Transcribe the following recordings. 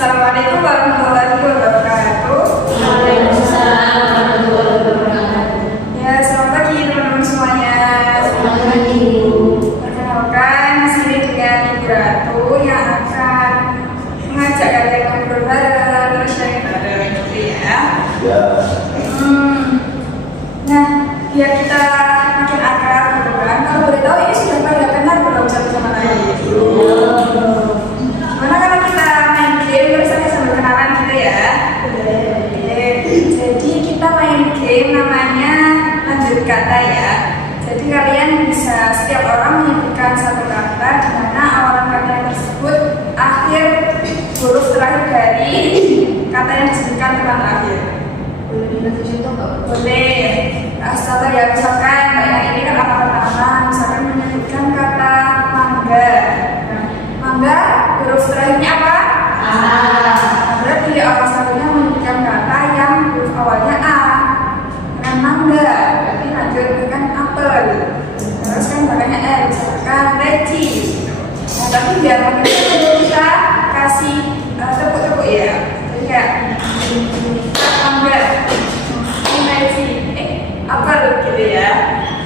Assalamualaikum warahmatullahi wabarakatuh. Waalaikumsalam warahmatullahi wabarakatuh. Ya, selamat pagi teman-teman semuanya. Selamat pagi. Perkenalkan, di sini dengan Ibu Ratu yang akan mengajak kalian ngobrol bareng, terus sharing bareng gitu ya. Ya. Nah, biar kita makin akrab gitu kan. Kalau boleh tahu ini sudah pada kenal belum satu sama lain? Gimana kalau kita main game terus aja sambil kenalan gitu ya? Oke. Jadi kita main game namanya lanjut kata ya. Jadi kalian bisa setiap orang menyebutkan satu kata di mana awalan kata tersebut akhir huruf terakhir dari kata yang disebutkan teman terakhir. Boleh dikasih contoh nggak? Boleh. Contoh ya, misalkan kayak ini kan apa pertama, misalkan menyebutkan kata mangga. Nah, mangga huruf terakhirnya apa? A. Berarti orang satunya menyebutkan kata yang huruf awalnya A. Dengan mangga, berarti lanjut dengan apel. Terus kan makanya misalkan leci. Nah, tapi biar makin kita kasih tepuk-tepuk ya. Jadi kayak mangga, leci, apel gitu ya.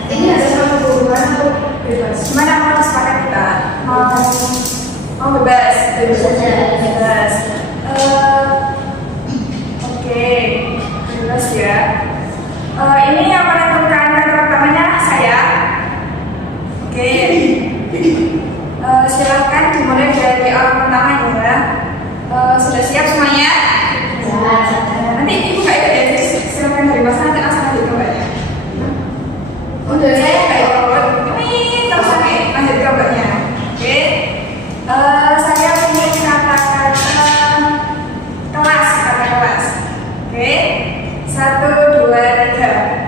Ini ada satu hubungan atau bebas? Gimana mau sepakat kita? Mau bebas? Bebas saja. Bebas. Oke, bebas ya. Ini yang menentukan kata pertamanya saya. Oke. Silahkan dimulai dari orang pertama ya. Sudah siap semuanya? Nanti ibu nggak ikut ya, silahkan dari mas nanti langsung lanjut gambarnya. Udah saya nggak ikut. Ini terus sampai lanjut gambarnya. Oke. Saya punya kata-kata kelas, kata kelas. Oke. 1, 2, 3.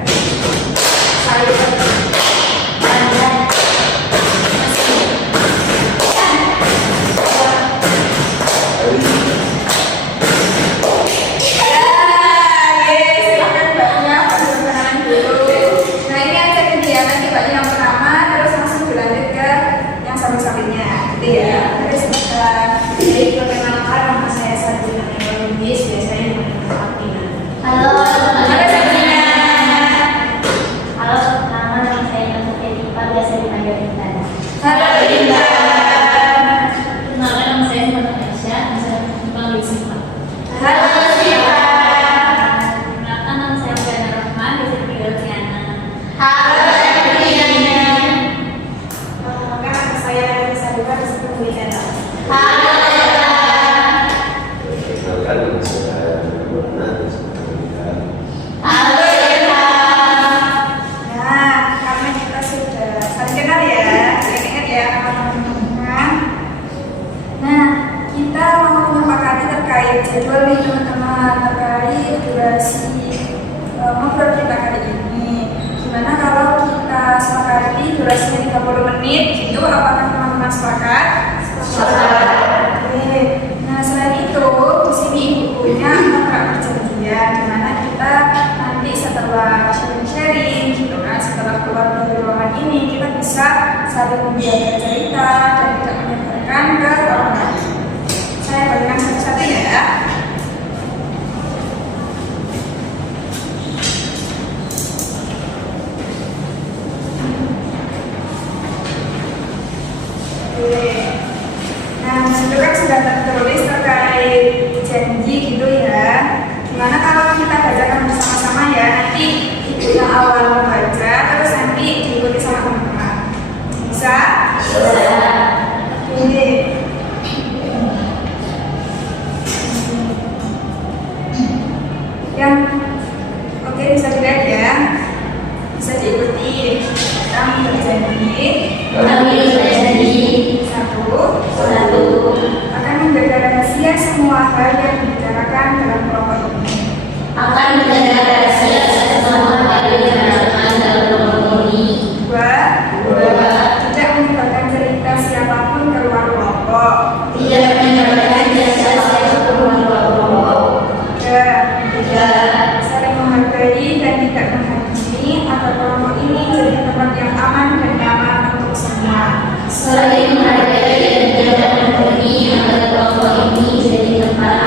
Saya jadwal nih teman-teman terkait durasi ngobrol kita kali ini. Gimana kalau kita sepakati durasinya 30 menit gitu, apakah teman-teman sepakat? Sepakat. Oke. Nah, selain itu di sini ibu punya kontrak perjanjian di mana kita nanti setelah sharing gitu kan, setelah keluar dari ruangan ini kita bisa saling menjaga cerita dan tidak menyebarkan ke orang lain. Saya bagikan satu-satu ya. Oke. Nah, disitu kan sudah tertulis terkait janji gitu ya. Gimana kalau kita bacakan bersama-sama ya? Nanti ibu yang awal membaca, terus nanti diikuti sama teman-teman. Bisa? Bisa. Oke. Yang oke, bisa dilihat ya, bisa diikuti. Kami berjanji satu akan menjaga rahasia semua hal yang dibicarakan dalam kelompok ini. Dua, tidak menyebarkan cerita siapapun keluar kelompok. Tiga, saling menghargai dan tidak menghakimi agar kelompok ini jadi tempat yang aman dan nyaman untuk semua. Saling menghargai dan tidak menghakimi agar kelompok ini jadi tempat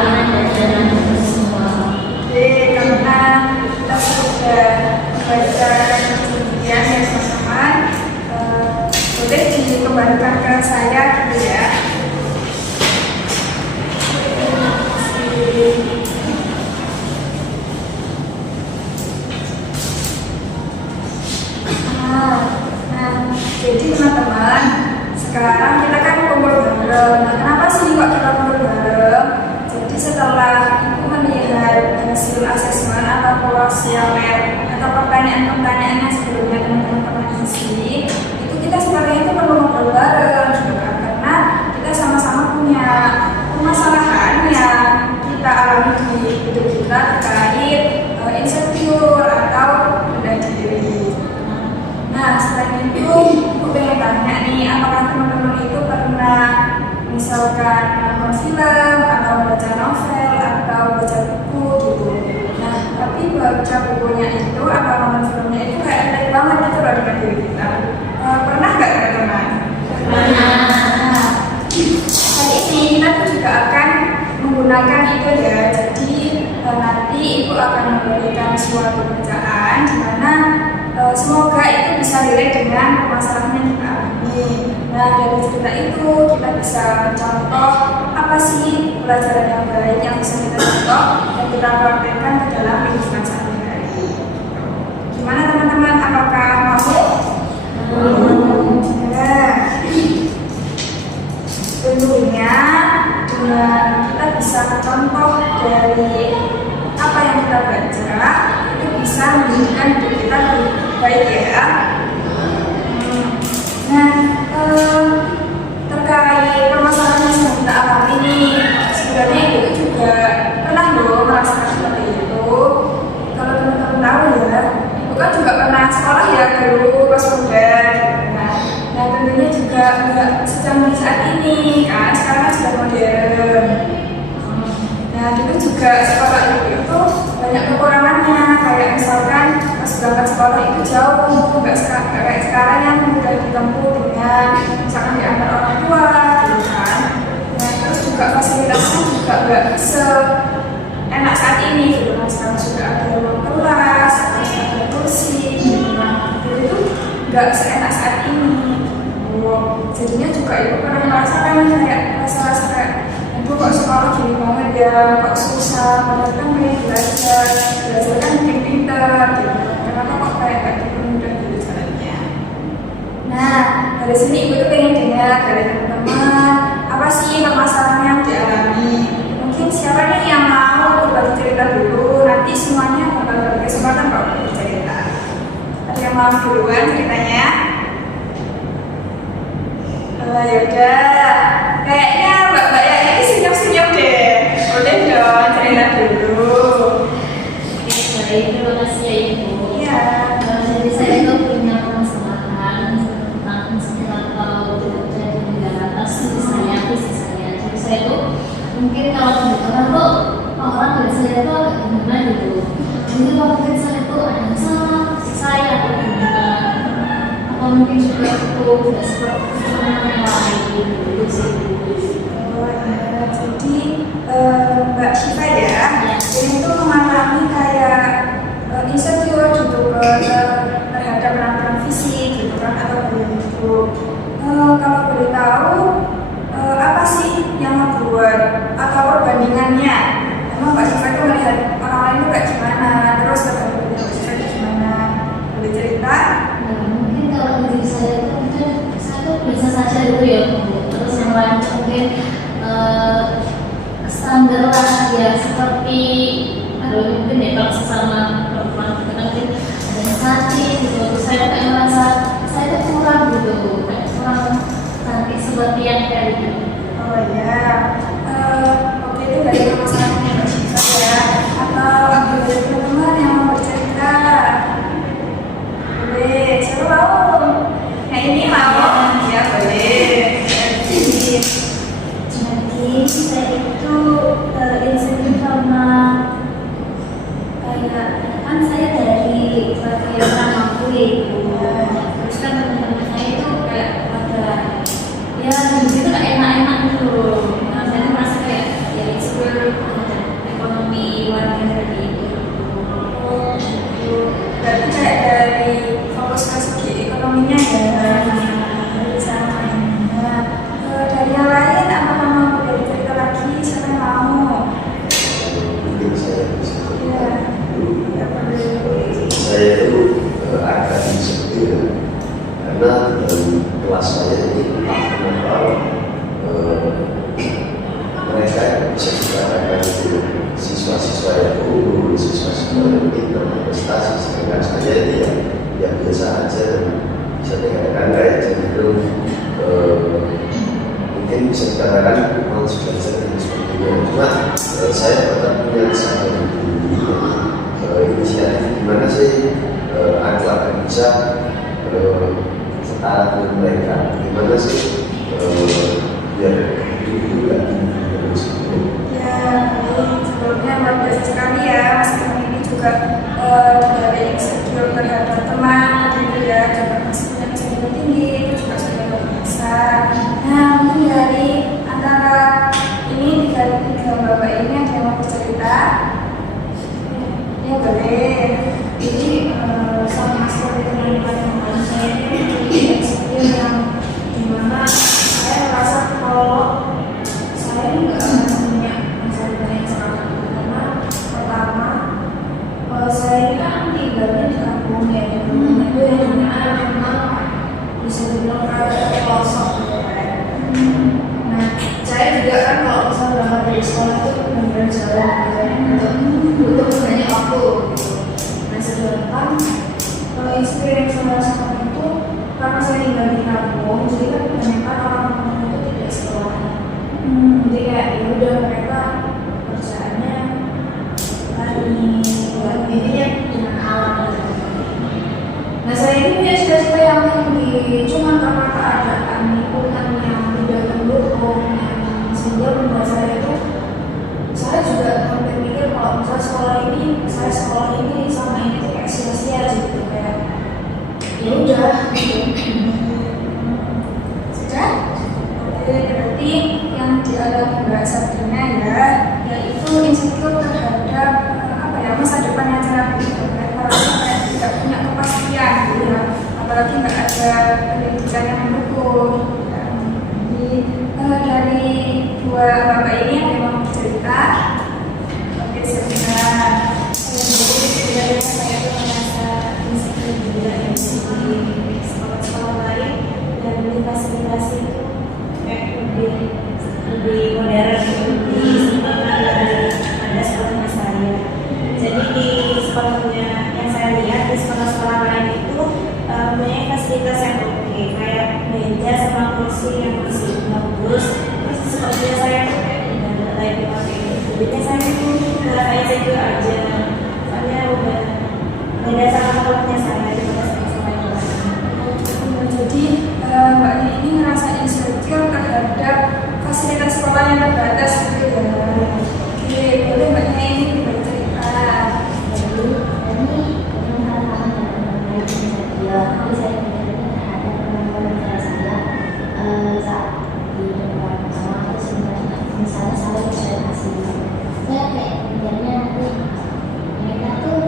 menggunakan itu ya. Jadi nanti ibu akan memberikan suatu bacaan di mana semoga itu bisa relate dengan permasalahan yang kita alami. Nah, dari cerita itu kita bisa mencontoh apa sih pelajaran yang baik yang bisa kita contoh dan kita praktekkan ke dalam kehidupan sehari-hari. Gimana teman-teman? Apakah mau? Nah, tentunya dengan kita bisa contoh dari apa yang kita baca itu bisa menjadikan hidup kita lebih baik ya. Nah, terkait permasalahan yang sedang kita alami ini, sebenarnya ibu juga pernah loh merasakan seperti itu. Kalau teman-teman tahu ya, ibu kan juga pernah sekolah ya dulu pas muda. Nah, tentunya juga nggak secanggih saat ini kan, sekarang kan sudah modern. Nah, dulu juga sekolah ibu itu banyak kekurangannya, kayak misalkan pas berangkat sekolah itu jauh, nggak kayak sekarang yang mudah ditempuh dengan misalkan diantar orang tua, gitu kan. Nah, terus juga fasilitasnya juga nggak seenak saat ini, gitu kan. Sekarang sudah ada ruang kelas, terus ada kursi, gitu kan. Jadi itu nggak seenak saat ini. Jadinya juga ibu pernah merasakan kayak rasa-rasa kayak ibu kok sekolah gini banget ya, kok susah, padahal kan pengen belajar kan bikin pinter gitu. Kenapa kok kayak gak dipermudah gitu jalannya? Nah, dari sini ibu tuh pengen dengar dari teman-teman apa sih permasalahan yang dialami. Mungkin siapa nih yang mau berbagi cerita dulu, nanti semuanya bakal bagi kesempatan kok bercerita. Ada yang mau duluan ceritanya? Yaudah, kayaknya mbak-mbak ya ini senyum-senyum deh. Boleh dong cerita dulu. Oke, baik, terima kasih ya Ibu. Iya. Jadi saya itu punya permasalahan tentang misalnya kalau bekerja di negara atas visi saya. Jadi saya itu mungkin kalau kebetulan tuh orang dari saya itu agak gimana gitu. Jadi kalau mungkin saya itu ada masalah visi saya atau gimana, atau mungkin juga itu tidak seperti yang lain gitu sih. Jadi Mbak Syifa ya, ini tuh mengalami kayak insecure gitu terhadap penampilan fisik gitu kan atau gitu. Kalau boleh tahu apa sih yang membuat atau perbandingannya? Emang Mbak Syifa itu melihat orang lain itu kayak gimana? Terus perbandingannya Mbak Syifa itu gimana? Boleh cerita? Nah, mungkin kalau diri saya itu mungkin saya tuh biasa saja gitu ya. Terus yang lain mungkin standar lah ya, seperti mungkin ya kalau sesama perempuan kita mungkin ada yang cantik gitu. Terus saya kayak merasa saya tuh kurang gitu, kayak kurang cantik seperti yang kayak gitu. Oh ya, oke itu dari permasalahan yang Mbak Syifa ya. Atau ada dari teman-teman yang mau bercerita? Boleh, siapa mau? Yang ini mau? Ya boleh. Jadi saya itu insecure karena kayak kan saya dari bagian orang mampu gitu. Terus kan teman-teman saya itu kayak ada ya hidup itu kayak enak-enak gitu. Nah, saya tuh merasa kayak ya insecure terhadap ekonomi warga seperti itu. Berarti kayak dari fokus ke segi ekonominya ya. Sama dari yang lain apa mau boleh cerita lagi? Siapa yang mau? Mungkin saya bisa Iya. Ya boleh. saya itu agak insecure karena dalam kelas saya ini entah kenapa mereka yang bisa dikatakan itu siswa-siswa yang unggul, siswa-siswa yang pintar berprestasi, sedangkan saya itu ya biasa aja dan bisa dikatakan kayak cenderung mungkin bisa dikatakan memang sudah sering seperti itu. Cuma saya tetap punya kesadaran diri, inisiatif gimana sih aku akan bisa setara dengan mereka, gimana sih biar dulu lagi terus. Ya, baik. Sebelumnya luar biasa sekali ya, Mas Imam ini juga dari insecure terhadap teman, gitu ya, juga masih punya kesadaran tinggi, itu juga sudah luar biasa. Nah, mungkin dari antara ini tiga bapak ini ada yang mau bercerita? Ya boleh. Jadi sama seperti teman-teman yang lain, saya ini memiliki experience yang dimana saya merasa kalau saya nggak akan punya masa depan yang sangat baik. Karena pertama, saya ini kan tinggalnya di kampung ya, di rumah itu yang dimana memang bisa dibilang kayak pelosok gitu kan. Nah, saya juga kan kalau misalnya berangkat dari sekolah itu benar-benar jauh gitu kan, butuh banyak waktu gitu. Nah, sedangkan experience yang saya rasakan itu karena saya tinggal di kampung, jadi kan kebanyakan orang-orang itu tidak sekolah. Jadi kayak ya udah mereka kerjaannya tani, buat ini ya dengan alam dan sebagainya. Nah, saya ini punya cita-cita yang tinggi, cuma karena keadaan lingkungan yang tidak mendukung, sehingga membuat saya itu, saya juga hampir mikir kalau misalnya saya sekolah ini sama ini tuh kayak sia-sia gitu, kayak ya udah gitu. Sudah? Oke, berarti yang dialami Mbak Sabrina ya, yaitu insecure terhadap masa depan yang cerah gitu. Karena kayak tidak punya kepastian gitu ya, apalagi nggak ada pendidikan yang mendukung. Jadi dari dua bapak ini ada yang mau cerita? Oke, sebentar. Jadi sebenarnya saya tuh merasa insecure juga ya di sekolah-sekolah lain, dan di fasilitasi itu kayak lebih modern, lebih sempurna daripada sekolahnya saya. Jadi di sekolahnya yang saya lihat di sekolah-sekolah lain itu punya fasilitas yang oke, kayak meja sama kursi yang masih bagus. Terus sepertinya saya tuh kayak nggak lagi dipakai. Jadinya saya tuh ngerasa insecure aja. Soalnya udah beda sama sekolahnya saya di sekolah yang lain. Jadi Mbak ini ngerasa insecure terhadap fasilitas sekolah yang terbatas gitu ya. Oke, boleh Mbak ini bercerita. Jadi ini yang tantangan dalam baik saya, tapi saya tidak terhadap teman-teman saya saat di depan sama atau sebenarnya misalnya saya presentasi, saya kayak mikirnya nanti mereka tuh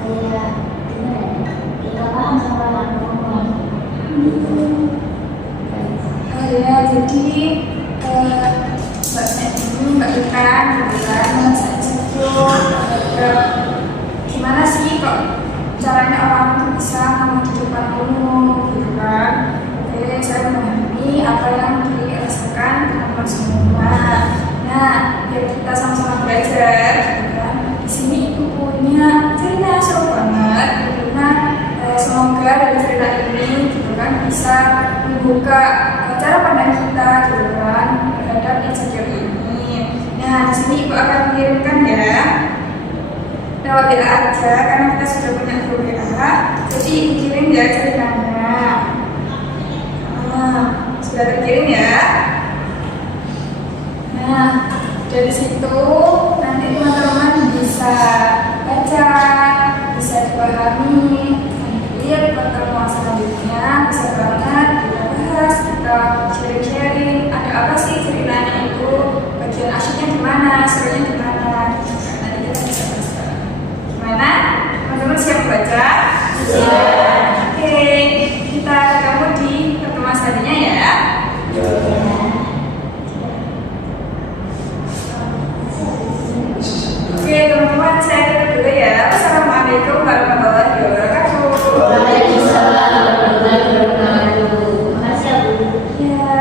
kayak gimana ya, kita paham sama orang ngomong gitu. Ya, jadi Mbak Ika bilang merasa insecure terhadap gimana sih kok caranya orang itu bisa ngomong di depan umum gitu kan. Oke, saya memahami apa yang dirasakan teman-teman semua. Nah, biar kita sama-sama belajar gitu kan. Di sini ibu punya cerita seru banget gitu kan. Semoga dari cerita ini gitu kan bisa membuka cara pandang kita gitu kan terhadap insecure ini. Nah, di sini ibu akan mengirimkan ya lewat WA aja karena kita sudah punya grup WA. Jadi ibu kirim ya ceritanya. Sudah terkirim ya. Nah, dari situ nanti teman-teman bisa baca, bisa dipahami. Lihat pertemuan selanjutnya bisa banget kita bahas, kita sharing-sharing ada apa sih ceritanya itu, bagian asyiknya gimana, serunya gimana, nanti kita bisa bahas. Gimana? Teman-teman siap baca? Siap. Oke, kita ketemu di pertemuan selanjutnya ya. Oke teman-teman, saya tutup dulu ya. Wassalamualaikum warahmatullahi wabarakatuh. Waalaikumsalam warahmatullahi wabarakatuh. Makasih ya Bu. Ya.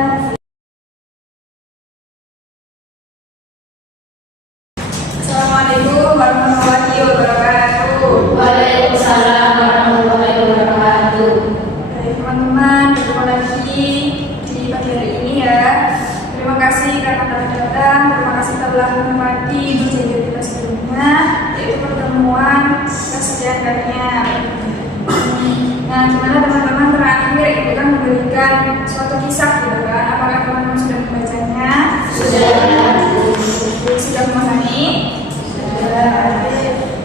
Assalamualaikum warahmatullahi wabarakatuh. Waalaikumsalam warahmatullahi wabarakatuh. Baik teman-teman, bertemu lagi di pagi hari ini ya. Terima kasih karena telah datang. Terima kasih telah menikmati berjanji kita sebelumnya, yaitu pertemuan kesekian kalinya. Nah, gimana teman-teman terakhir ibu kan memberikan suatu kisah gitu kan? Apakah teman-teman sudah membacanya? Sudah memahami? Sudah.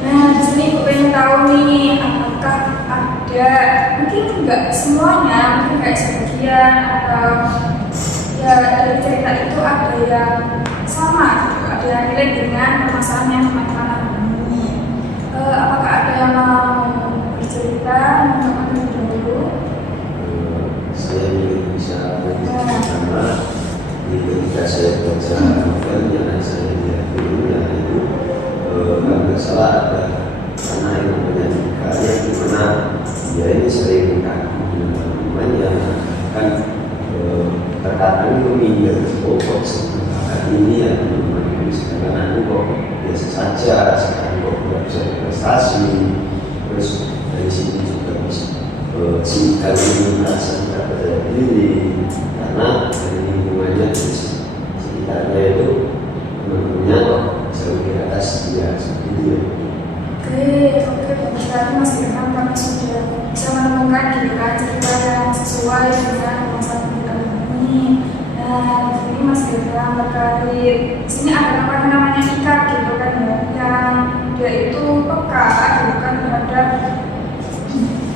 Nah, di sini ibu pengen tahu nih, apakah ada mungkin enggak semuanya, mungkin kayak sebagian atau ya dari cerita itu ada yang sama gitu, ada terkait dengan permasalahan yang teman-teman alami. Apakah ada yang mau bercerita? Teman-teman dulu. Saya juga bisa karena ketika saya baca novel yang saya lihat dulu yang itu nggak salah ada anak yang namanya karya di mana dia ini sering kaku dengan teman-teman yang kan terkadang itu minder kok ini yang teman-teman itu sedangkan aku kok biasa saja, sekarang kok tidak bisa berprestasi. Terus dari sini juga bisa jika ini merasa tidak percaya diri karena dari lingkungannya di sekitarnya itu teman-temannya kok jauh di atas dia seperti itu. Oke, berarti Mas Ilham kami sudah bisa menemukan gitu kan cerita yang sesuai dengan masalah kita ini. Nah, ini Mas Ilham terkait sini ada namanya Ika gitu kan ya, yang dia itu peka gitu kan terhadap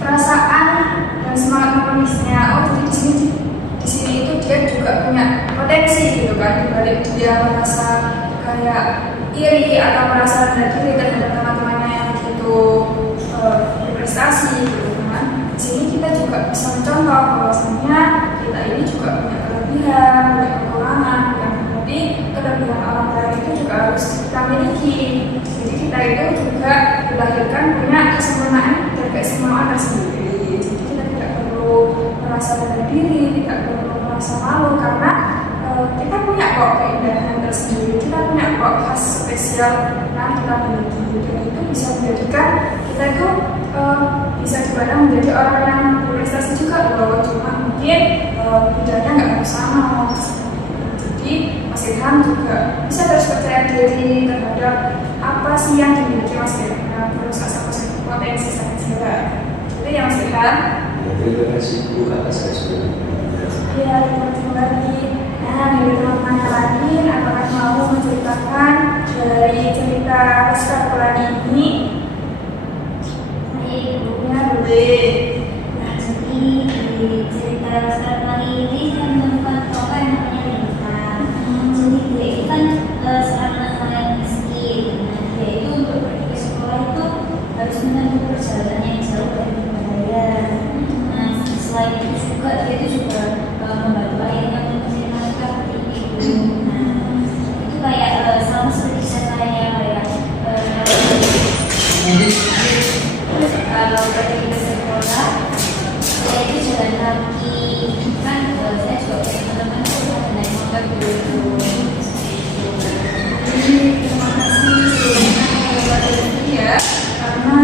perasaan dan semangat menulisnya. Jadi di sini itu dia juga punya potensi gitu kan, dibalik dia merasa kayak iri atau merasa rendah diri terhadap teman-temannya yang begitu berprestasi gitu kan. Di sini kita juga bisa mencontoh bahwasanya kita ini juga punya kelebihan, punya kekurangan, tapi kelebihan orang lain itu juga harus kita miliki. Jadi kita itu juga dilahirkan punya kesempurnaan dan keistimewaan tersendiri. Jadi kita tidak perlu merasa rendah diri, tidak perlu merasa malu karena kita punya kok keindahan tersendiri, kita punya kok khas spesial yang kita miliki, dan itu bisa menjadikan kita itu bisa juga menjadi orang yang berprestasi juga loh. Cuma mungkin bidangnya nggak harus sama. Jadi Mas Ilham juga bisa terus percaya diri terhadap apa sih yang dimiliki Mas Ilham, terus asal potensi saja. Jadi yang Mas Ilham. Terima kasih Bu atas saya sudah. Iya, terima kasih. Nah, dari teman-teman yang lain, apakah mau menceritakan dari cerita Sekolah ini? Ya, boleh. Nah, jadi di cerita Sekolah ini saya menemukan tokoh yang namanya Lintang. Jadi dia itu kan seorang anak yang miskin. Nah, dia itu untuk pergi ke sekolah itu harus menempuh perjalanan yang jauh dari budaya. Nah, selain itu juga dia itu juga membantu ayahnya untuk mereka seperti itu. Nah, itu kayak sama seperti saya kayak kalau pergi ke sekolah saya itu jalan kaki kan, saya juga punya teman-teman itu ada naik motor dulu. Terima kasih ya, karena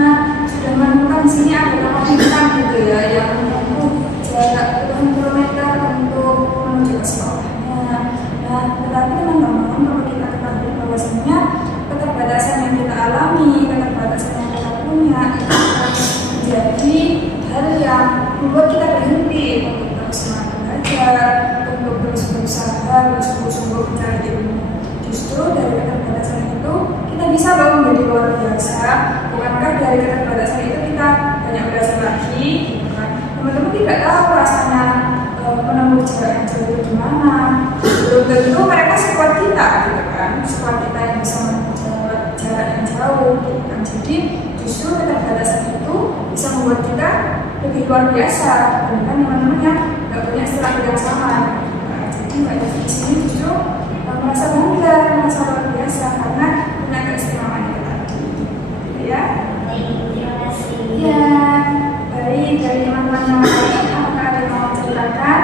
sudah menemukan sini ada nama bintang gitu ya, yang menempuh jarak puluhan kilometer untuk menuju ke sekolahnya. Nah, tetapi teman-teman perlu kita ketahui bahwasanya keterbatasan yang kita alami, keterbatasan yang kita punya itu akan menjadi hal yang membuat kita berhenti untuk terus semangat belajar, untuk terus berusaha, terus sungguh-sungguh mencari ilmu. Justru dari keterbatasan itu kita bisa loh menjadi luar biasa. Bukankah dari keterbatasan itu kita banyak belajar lagi, gitu kan? Teman-teman tidak tahu rasanya menempuh jarak yang jauh gimana. Belum tentu mereka sekuat kita, gitu kan? Sekuat kita yang bisa menempuh jarak yang jauh, gitu kan? Jadi justru keterbatasan itu bisa membuat kita lebih luar biasa dibandingkan teman-teman yang tidak punya istilah yang sama. Nah, jadi Mbak Devi di sini justru merasa bangga, merasa luar biasa karena punya keistimewaan itu tadi. Ya. Terima kasih. Ya. Baik, dari teman-teman yang lain, apakah ada yang mau ceritakan?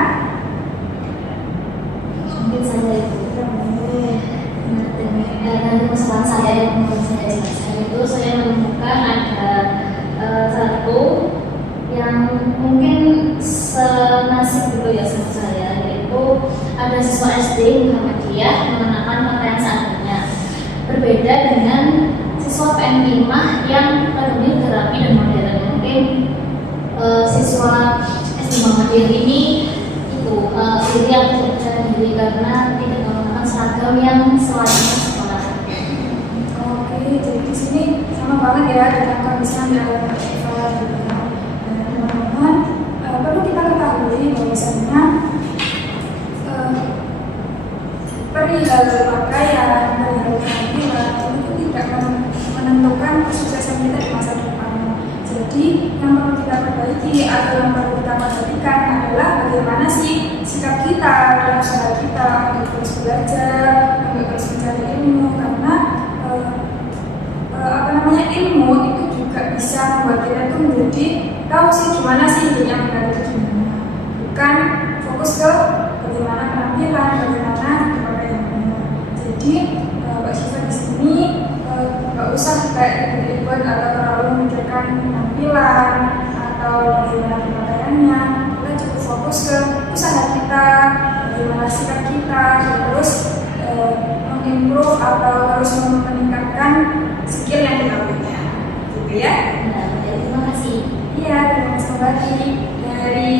Mungkin saya itu dari kesalahan saya yang menurut saya jelaskan itu, saya menemukan ada satu yang mungkin senasib dulu ya sama saya, yaitu ada siswa SD Muhammadiyah mengenakan pakaian seadanya. Berbeda dengan siswa PM 5 yang lebih terapi dan modern. Mungkin siswa SD Muhammadiyah ini itu iri yang tidak percaya diri karena tidak menggunakan seragam yang selayaknya sekolah. Oke, jadi di sini sama banget ya dengan kondisi yang dialami Eva. Teman-teman, perlu kita ketahui bahwasanya perihal pakaian, perihal penampilan perbaiki atau yang perlu kita perhatikan adalah bagaimana sih sikap kita dan usaha kita untuk terus belajar, untuk terus mencari ilmu, karena ilmu itu juga bisa membuat kita itu menjadi tahu sih gimana sih hidup yang benar itu gimana, bukan fokus ke bagaimana penampilan, bagaimana kepada yang benar. Jadi Mbak Syifa di sini nggak usah kayak ribet atau terlalu memikirkan penampilan atau bagaimana pemakaiannya. Kita cukup fokus ke usaha kita, bagaimana sikap kita, terus mengimprove atau terus meningkatkan skill yang kita punya, gitu ya. Terima kasih. Iya, terima kasih kembali. Dari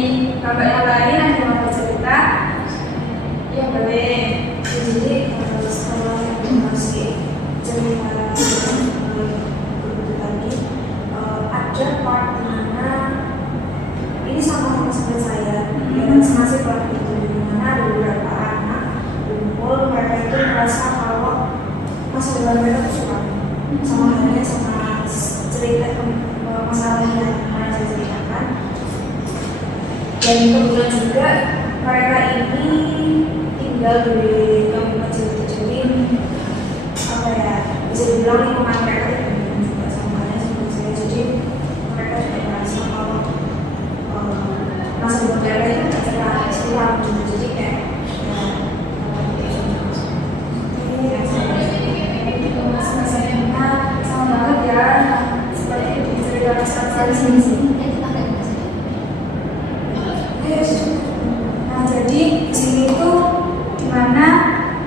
Bapak yang lain ada yang mau cerita? Ya boleh. Jadi setelah masih cerita tadi ada part dimana ini sama teman saya dan masih pelaku itu dimana ada beberapa anak kumpul, mereka itu merasa kalau masa depan mereka itu suka sama halnya sama cerita masalah yang mana saya ceritakan. Dan kebetulan juga mereka ini tinggal di kampung kecil jadi apa ya, bisa dibilang lingkungan mereka itu juga sama halnya seperti saya. Jadi mereka juga merasa kalau masa depan mereka itu tidak cerah suram gitu. Jadi kayak sama banget ya, seperti di cerita Saya di sini. sini kita pakai bahasa. Nah, jadi di sini itu dimana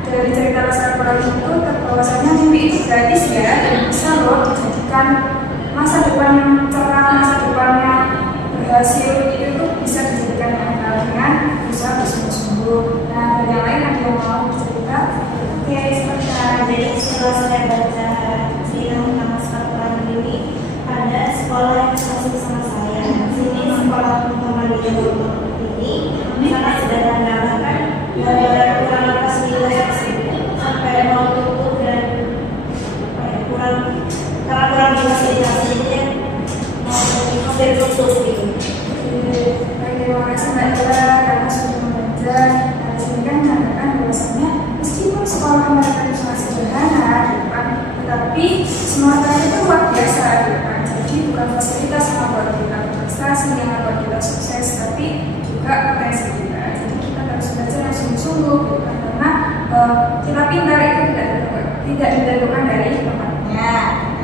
dari cerita Laskar Pelangi itu bahwasanya mimpi itu gratis ya, dan bisa loh dijadikan masa depan yang cerah, masa depan yang berhasil, itu tuh bisa dijadikan yang dengan usaha bersungguh-sungguh. Nah, dari yang lain ada yang mau bercerita? oke, seperti jadi setelah saya baca film Laskar Pelangi ini ada sekolah yang masuk sama saya. Sini sekolah Muhammadiyah ini sangat sederhana, kan gara-gara kurang fasilitas sampai mau tutup dan kurang difasilitasi dia mau hampir tutup gitu. Baik, terima kasih Mbak Ira karena sudah membaca. Nah, di sini kan mengatakan bahwasanya meskipun sekolah mereka itu sangat sederhana, kan, tetapi semuanya itu luar biasa, kan. Jadi bukan fasilitas yang membuat kita berprestasi, yang membuat kita sukses, tapi juga potensi kita. Jadi kita harus belajar yang sungguh-sungguh, bukan karena kita pintar itu tidak ditentukan dari tempatnya,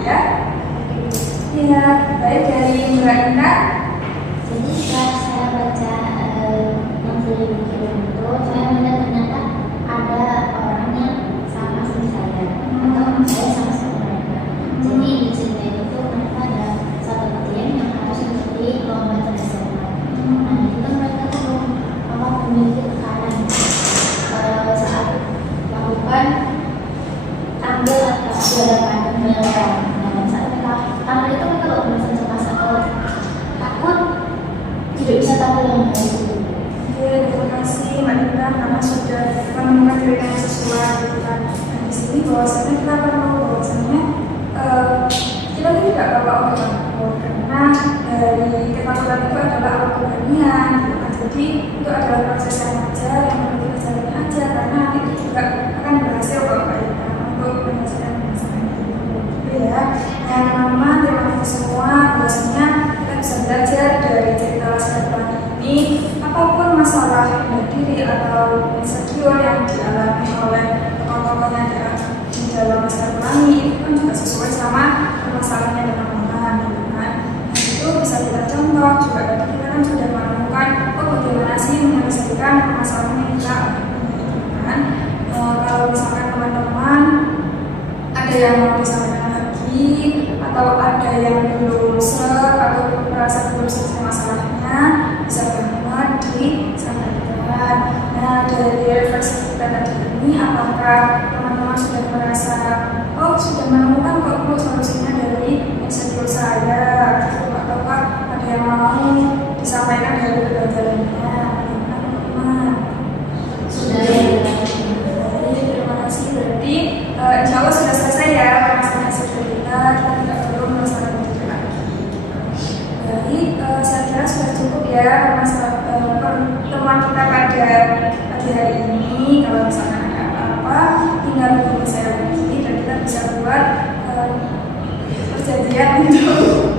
ya. Iya, baik dari Mbak Ina. Jadi setelah saya baca yang film itu, saya melihat ternyata ada orang yang sama seperti saya, atau saya sama seperti mereka. Jadi di cerita itu mereka ada satu klien yang harus mengikuti lomba tradisional. Nah, itu mereka tuh memiliki tekanan saat melakukan tampil atau ada penyelenggaraan. Nah, saat mereka tampil itu mereka kalau merasa cemas atau takut tidak bisa tampil dengan baik. Terima kasih Mbak Ina karena sudah menemukan cerita yang sesuai, gitu kan. Nah, di sini bahwasanya kita perlu bahwasanya kita tidak bawa orang karena dari ketakutan itu adalah awal keberanian, gitu kan. Jadi itu adalah proses yang wajar yang perlu kita jalani aja, karena nanti itu juga akan berhasil kalau kita untuk menyelesaikan masalah itu. Ya, nah teman-teman, terima kasih semua. Bahwasanya kita bisa belajar dari cerita Laskar Pelangi ini, apapun masalah diri atau insecure yang dialami oleh tokoh-tokohnya di dalam Laskar Pelangi itu kan juga sesuai sama permasalahannya teman-teman, gitu kan. Nah, itu bisa kita contoh juga, dan kita kan sudah menemukan bagaimana sih menyelesaikan permasalahan yang kita alami, gitu kan. Kalau misalkan teman-teman ada yang mau disampaikan lagi atau ada yang belum atau merasa belum selesai masalahnya, bisa banget disampaikan. Nah, dari refleksi kita tadi ini, apakah teman-teman sudah merasa sudah menemukan kok solusinya dari insecure saya, atau ada yang mau disampaikan dari kegagalannya? Teman-teman Sudah ya. terima kasih. Berarti insya Allah sudah selesai ya permasalahan kita tidak perlu melaksanakan itu lagi. Baik, saya kira kejadian gitu.